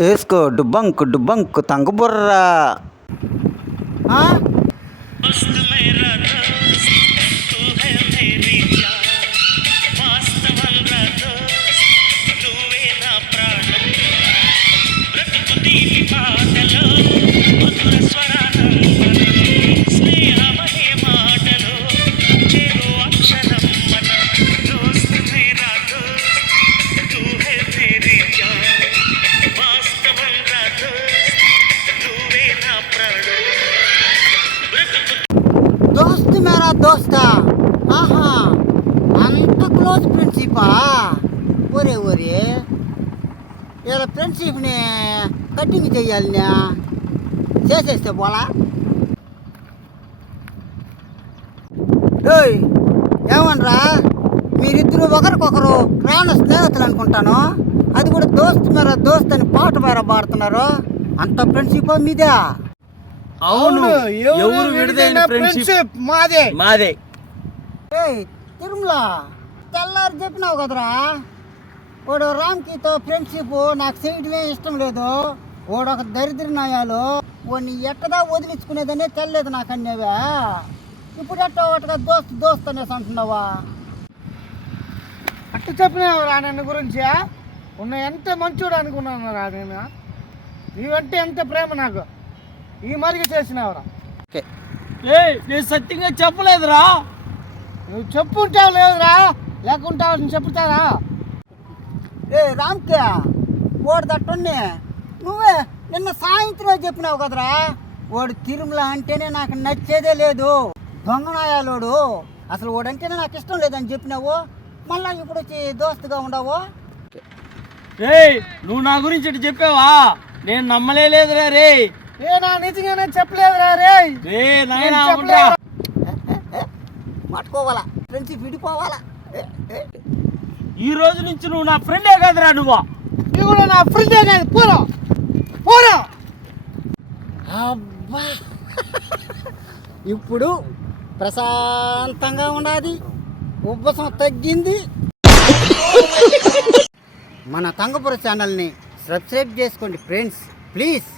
వేసుకో డుబ్బంకు తంగబుర్రా. దోస్త్ మేరా దోస్తా, ఆహా అంత క్లోజ్ ఫ్రెండ్షిపా? ఒరే ఇలా ఫ్రెండ్షిప్ని కటింగ్ చెయ్యాలి, చేసేస్తే పోలా. ఏమనరా మీరిద్దరు ఒకరికొకరు ప్రాణ స్నేహితులు అనుకుంటాను, అది కూడా దోస్త్ మేరా దోస్త్ అని పాట మేర పాడుతున్నారు. అంత ఫ్రెండ్షిప్ మీదే? అవును, ఎవరు విడదైన ఫ్రెండ్షిప్ మాదే. తిరుమల తెల్లారు చెప్పినావు కదరా, వాడు రామ్కితో ఫ్రెండ్షిప్ నాకు చేయడమే ఇష్టం లేదు, వాడు ఒక దరిద్ర నాయాలు, వాడిని ఎట్టదా వదిలించుకునేదనే తెల్లేదు నాకు అన్నేవా. ఇప్పుడు ఎట్టో ఒకటిగా దోస్త్ అనేసి అంటున్నావా? అట్టు చెప్పినావురా నన్ను గురించి? ఉన్న ఎంత మంచోడు అనుకున్నాను రా నేను, నీవంటే ఎంత ప్రేమ నాకు, ఈ మరిగి చేసినావురా. నేను సత్యంగా చెప్పలేదురా. నువ్వు చెప్పుంటావు లేదురా, లేకుంటావు చెప్తారా? రామ్కే వాడు దట్టుని నువ్వే నిన్న సాయంత్రం చెప్పినావు కదరా, వాడు తిరుమల అంటేనే నాకు నచ్చేదే లేదు, దొంగనాయాలోడు, అసలు వాడంటేనే నాకు ఇష్టం లేదని చెప్పినావు, మళ్ళా ఇప్పుడు వచ్చి దోస్తుగా ఉండవు. నువ్వు నా గురించి ఇటు చెప్పావా? నేను నమ్మలేదురా రే. నా నిజంగానే చెప్పలేదురా రే. పట్టుకోవాలా, ఫ్రెండ్షిప్ విడిపోవాలా? ఈ రోజు నుంచి నువ్వు నా ఫ్రెండే కదరా, నువ్వు కూడా నా ఫ్రెండే కాదు. పోరా. అబ్బా ఇప్పుడు ప్రశాంతంగా ఉన్నది, ఉబ్బసం తగ్గింది. మన తంగపుర ఛానల్ని సబ్స్క్రైబ్ చేసుకోండి ఫ్రెండ్స్, ప్లీజ్.